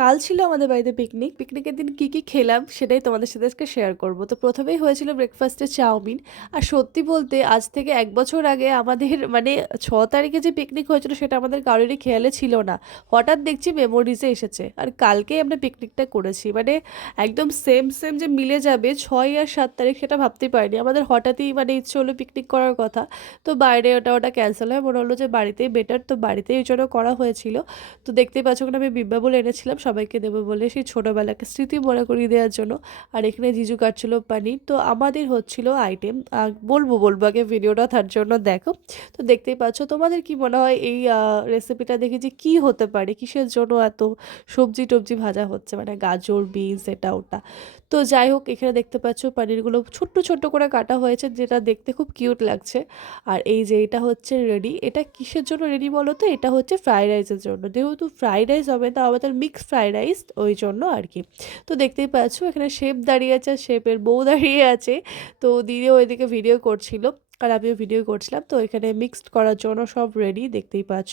কাল ছিল আমাদের বাড়িতে পিকনিক। পিকনিকের দিন কি, কি খেলাম সেটাই তোমাদের সাথে আজকে শেয়ার করব। তো ১ম এই হয়েছিল ব্রেকফাস্টে চাউমিন। আর সত্যি বলতে আজ থেকে ১ বছর আগে আমাদের মানে ৬ তারিখে যে পিকনিক হয়েছিল সেটা আমাদের কারোরই খেয়ালে ছিল না। হঠাৎ দেখছি মেমোরিজে এসেছে। আর কালকেই আমরা পিকনিকটা করেছি। মানে একদম সেম যে মিলে যাবে ৬ আর ৭ তারিখ সেটা ভাবতেই পারিনি। আমাদের হঠাৎই মানে ইচ্ছে হলো পিকনিক করার কথা। তো বাইরে ওটা ক্যানসেল হয়। মনে হলো যে বাড়িতেই বেটার, তো বাড়িতেই ওই জন্য করা হয়েছিল। তো দেখতেই পাচ্ছ ওখানে আমি বিব্বা বলে এনেছিলাম সবাইকে দেবো বলে, সেই ছোটোবেলাকে স্মৃতি মনে করিয়ে দেওয়ার জন্য। আর এখানে জিজু কাটছিল পানির। তো আমাদের হচ্ছিল আইটেম বলবো আগে ভিডিওটা, তার জন্য দেখো। তো দেখতেই পাচ্ছ, তোমাদের কি মনে হয় এই রেসিপিটা দেখে যে কী হতে পারে, কিসের জন্য এত সবজি টবজি ভাজা হচ্ছে, মানে গাজর বিনস এটা ওটা। তো যাই হোক, এখানে দেখতে পাচ্ছ পনিরগুলো ছোট্ট ছোট্ট করে কাটা হয়েছে, যেটা দেখতে খুব কিউট লাগছে। আর এই যে এটা হচ্ছে রেডি, এটা কিসের জন্য রেডি বলো তো? এটা হচ্ছে ফ্রাইড রাইসের জন্য, যেহেতু ফ্রাইড রাইস হবে তা আমাদের মিক্সড ফ্রাইড রাইস, ওই জন্য আর কি। তো দেখতেই পাচ্ছ এখানে শেফ দাঁড়িয়ে আছে, শেফের বউ দাঁড়িয়ে আছে। তো দিদিও ওইদিকে ভিডিও করছিল আর আমিও ভিডিও করছিলাম। তো এখানে মিক্সড করার জন্য সব রেডি, দেখতেই পাচ্ছ।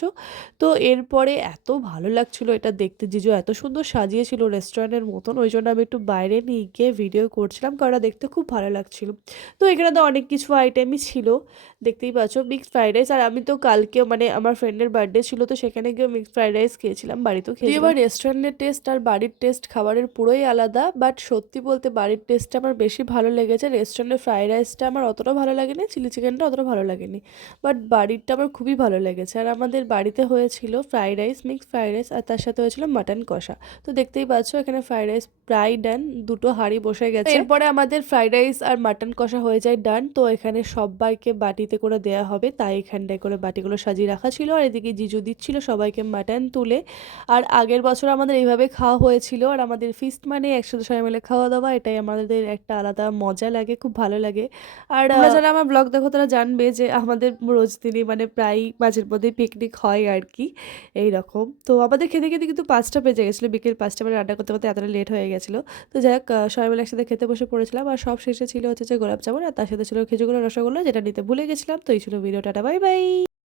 তো এরপরে এত ভালো লাগছিল এটা দেখতে, জিজু এত সুন্দর সাজিয়েছিল রেস্টুরেন্টের মতন, ওই জন্য আমি একটু বাইরে নিয়ে গিয়ে ভিডিও করছিলাম, কারণ ওটা দেখতে খুব ভালো লাগছিল। তো এখানে তো অনেক কিছু আইটেমই ছিল, দেখতেই পাচ্ছ মিক্সড ফ্রাইড রাইস। আর আমি তো কালকেও মানে আমার ফ্রেন্ডের বার্থডে ছিল, তো সেখানে গিয়ে মিক্সড ফ্রাইড রাইস খেয়েছিলাম, বাড়িতেও খেয়েছিলাম। এবার রেস্টুরেন্টের টেস্ট আর বাড়ির টেস্ট খাবারের পুরোই আলাদা, বাট সত্যি বলতে বাড়ির টেস্টটা আমার বেশি ভালো লেগেছে। রেস্টুরেন্টের ফ্রাইড রাইসটা আমার অতটা ভালো লাগেনি, চিলি চিকেনটা অতটা ভালো লাগেনি, বাট বাড়িরটা আমার খুবই ভালো লেগেছে। আর আমাদের বাড়িতে হয়েছিল fried rice, mixed fried rice, আর তার সাথে হয়েছিল মাটন কষা। তো দেখতেই পাচ্ছ এখানে ফ্রাইড রাইস প্রায় ডান, দুটো হাঁড়ি বসে গেছে। এরপরে আমাদের ফ্রাইড রাইস আর মাটন কষা হয়ে যায় ডান। তো এখানে সবাইকে বাটিতে করে দেওয়া হবে, তাই এখানটায় করে বাটিগুলো সাজিয়ে রাখা ছিল। আর এদিকে জিজু দিচ্ছিল সবাইকে মাটন তুলে। আর আগের বছর আমাদের এইভাবে খাওয়া হয়েছিল। আর আমাদের ফিস্ট মানে একসাথে সবাই মিলে খাওয়া দাওয়া, এটাই আমাদের একটা আলাদা মজা লাগে, খুব ভালো লাগে। আর তোমরা যারা আমার ব্লগ দেখো তারা জানবে যে আমাদের রোজ দিনই মানে প্রায় মাঝের মধ্যেই পিকনিক হয় আর কি, এই রকম। তো আমাদের খেতে খেতে কিন্তু ৫টা বেজে গেছিলো, বিকেল ৫টা, মানে রান্না করতে করতে এতটা লেট হয়ে গেছিলো। তো যাই হোক, সবাই মিলে একসাথে খেতে বসে পড়েছিলাম। আর সব শেষে ছিল হচ্ছে যে গোলাপ জামুন, আর তার সাথে ছিল খেজুর গুঁড়ো রসগোল্লা, যেটা নিতে ভুলে গেছিলাম। তো এই ছিল ভিডিওটা, বাই বাই।